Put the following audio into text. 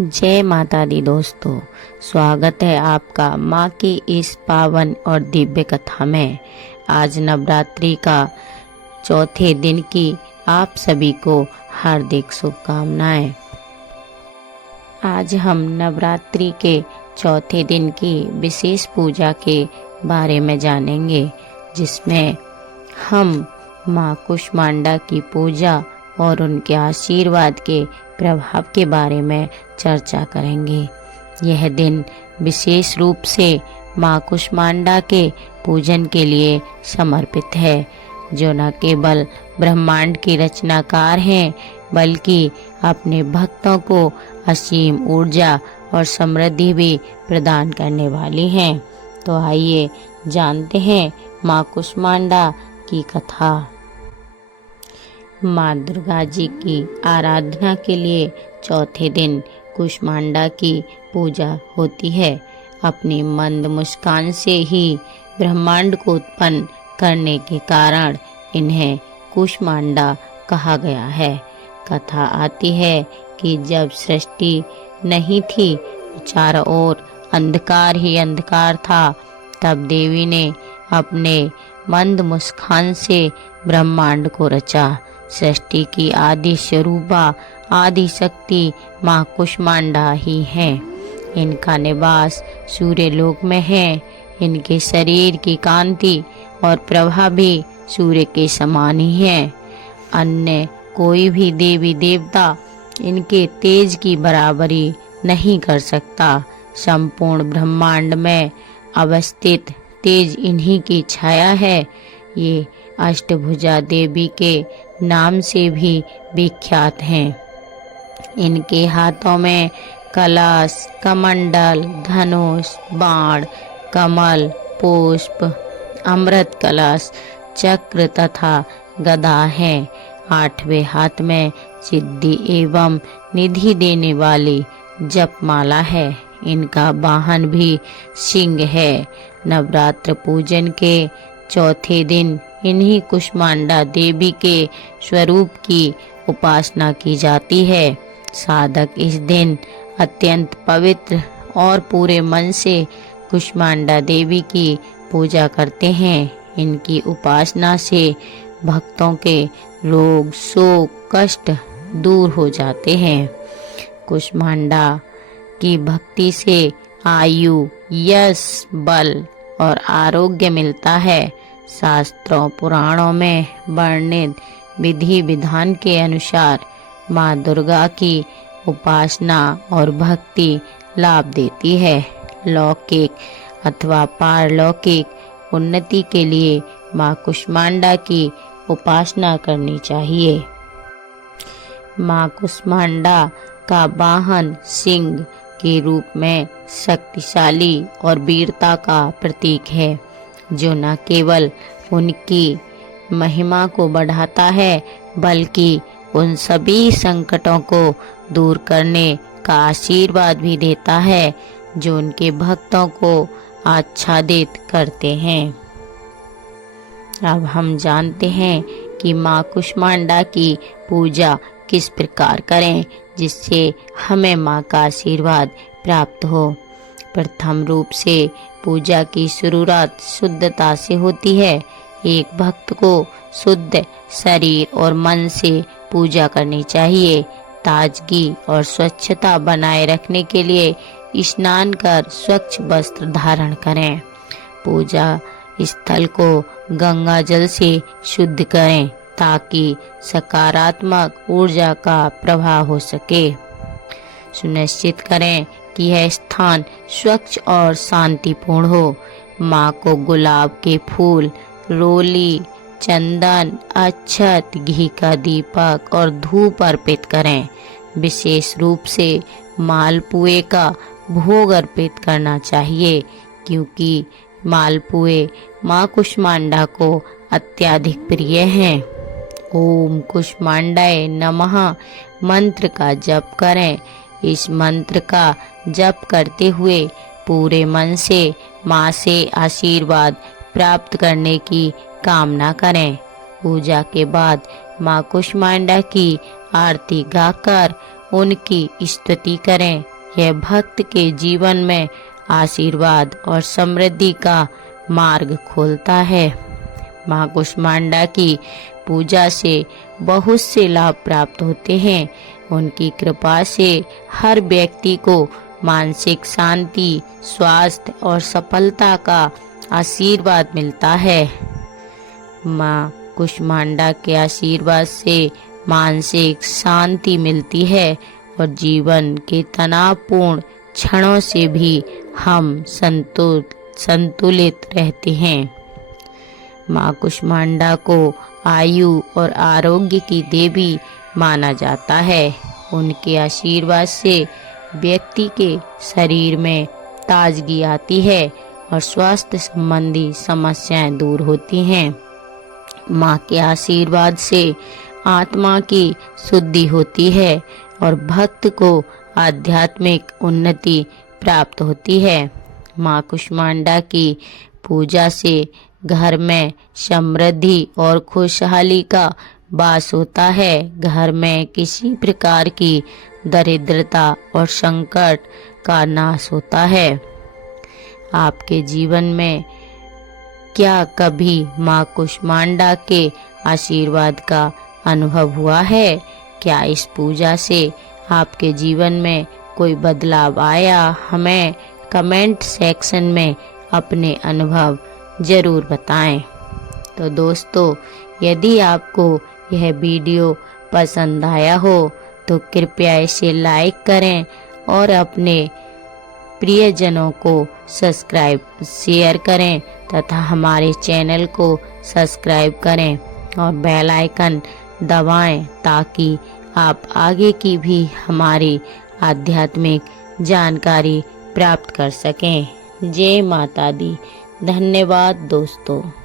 जय माता दी दोस्तों, स्वागत है आपका माँ की इस पावन और दिव्य कथा में। आज नवरात्रि का चौथे दिन की आप सभी को हार्दिक शुभकामनाएं। आज हम नवरात्रि के चौथे दिन की विशेष पूजा के बारे में जानेंगे, जिसमें हम माँ कुष्मांडा की पूजा और उनके आशीर्वाद के प्रभाव के बारे में चर्चा करेंगे। यह दिन विशेष रूप से माँ कुष्मांडा के पूजन के लिए समर्पित है, जो न केवल ब्रह्मांड की रचनाकार हैं, बल्कि अपने भक्तों को असीम ऊर्जा और समृद्धि भी प्रदान करने वाली हैं। तो आइए जानते हैं माँ कुष्मांडा की कथा। माँ दुर्गा जी की आराधना के लिए चौथे दिन कुष्मांडा की पूजा होती है। अपनी मंद मुस्कान से ही ब्रह्मांड को उत्पन्न करने के कारण इन्हें कुष्मांडा कहा गया है। कथा आती है कि जब सृष्टि नहीं थी, चारों ओर अंधकार ही अंधकार था, तब देवी ने अपने मंद मुस्कान से ब्रह्मांड को रचा। सृष्टि की आदि स्वरूपा आदि शक्ति माँ कुष्मांडा ही है। इनका निवास सूर्य लोक में है। इनके शरीर की कांति और प्रभा भी सूर्य के समान ही है। अन्य कोई भी देवी देवता इनके तेज की बराबरी नहीं कर सकता। संपूर्ण ब्रह्मांड में अवस्थित तेज इन्हीं की छाया है। ये अष्टभुजा देवी के नाम से भी विख्यात हैं। इनके हाथों में कलश, कमंडल, धनुष, बाण, कमल, पुष्प, अमृत कलश, चक्र तथा गदा है। आठवें हाथ में सिद्धि एवं निधि देने वाली जपमाला है। इनका वाहन भी सिंह है। नवरात्र पूजन के चौथे दिन इन्हीं कुष्मांडा देवी के स्वरूप की उपासना की जाती है। साधक इस दिन अत्यंत पवित्र और पूरे मन से कुष्मांडा देवी की पूजा करते हैं। इनकी उपासना से भक्तों के रोग, शोक, कष्ट दूर हो जाते हैं। कुष्मांडा की भक्ति से आयु, यश, बल और आरोग्य मिलता है। शास्त्रों पुराणों में वर्णित विधि विधान के अनुसार माँ दुर्गा की उपासना और भक्ति लाभ देती है। लौकिक अथवा पारलौकिक उन्नति के लिए माँ कुष्मांडा की उपासना करनी चाहिए। माँ कुष्मांडा का वाहन सिंह के रूप में शक्तिशाली और वीरता का प्रतीक है, जो न केवल उनकी महिमा को बढ़ाता है, बल्कि उन सभी संकटों को दूर करने का आशीर्वाद भी देता है, जो उनके भक्तों को आच्छादित करते हैं। अब हम जानते हैं कि माँ कुष्मांडा की पूजा किस प्रकार करें, जिससे हमें माँ का आशीर्वाद प्राप्त हो। प्रथम रूप से पूजा की शुरुआत शुद्धता से होती है। एक भक्त को शुद्ध शरीर और मन से पूजा करनी चाहिए। ताजगी और स्वच्छता बनाए रखने के लिए स्नान कर स्वच्छ वस्त्र धारण करें। पूजा स्थल को गंगा जल से शुद्ध करें, ताकि सकारात्मक ऊर्जा का प्रभाव हो सके। सुनिश्चित करें कि यह स्थान स्वच्छ और शांतिपूर्ण हो। माँ को गुलाब के फूल, रोली, चंदन, अक्षत, घी का दीपक और धूप अर्पित करें। विशेष रूप से मालपुए का भोग अर्पित करना चाहिए, क्योंकि मालपुए माँ कुष्मांडा को अत्यधिक प्रिय हैं। ओम कुष्मांडाय नमः मंत्र का जप करें। इस मंत्र का जप करते हुए पूरे मन से माँ से आशीर्वाद प्राप्त करने की कामना करें। पूजा के बाद माँ कुष्मांडा की आरती गाकर उनकी स्तुति करें। यह भक्त के जीवन में आशीर्वाद और समृद्धि का मार्ग खोलता है। माँ कुष्मांडा की पूजा से बहुत से लाभ प्राप्त होते हैं। उनकी कृपा से हर व्यक्ति को मानसिक शांति, स्वास्थ्य और सफलता का आशीर्वाद मिलता है। माँ कुष्मांडा के आशीर्वाद से मानसिक शांति मिलती है और जीवन के तनावपूर्ण क्षणों से भी हम संतुलित रहते हैं। माँ कुष्मांडा को आयु और आरोग्य की देवी माना जाता है। उनके आशीर्वाद से व्यक्ति के शरीर में ताजगी आती है और स्वास्थ्य संबंधी समस्याएं दूर होती हैं। माँ के आशीर्वाद से आत्मा की शुद्धि होती है और भक्त को आध्यात्मिक उन्नति प्राप्त होती है। माँ कुष्मांडा की पूजा से घर में समृद्धि और खुशहाली का वास होता है। घर में किसी प्रकार की दरिद्रता और संकट का नाश होता है। आपके जीवन में क्या कभी माँ कुष्मांडा के आशीर्वाद का अनुभव हुआ है? क्या इस पूजा से आपके जीवन में कोई बदलाव आया? हमें कमेंट सेक्शन में अपने अनुभव जरूर बताएं। तो दोस्तों, यदि आपको यह वीडियो पसंद आया हो तो कृपया इसे लाइक करें और अपने प्रियजनों को सब्सक्राइब शेयर करें तथा हमारे चैनल को सब्सक्राइब करें और बेल आइकन दबाएं ताकि आप आगे की भी हमारी आध्यात्मिक जानकारी प्राप्त कर सकें। जय माता दी। धन्यवाद दोस्तों।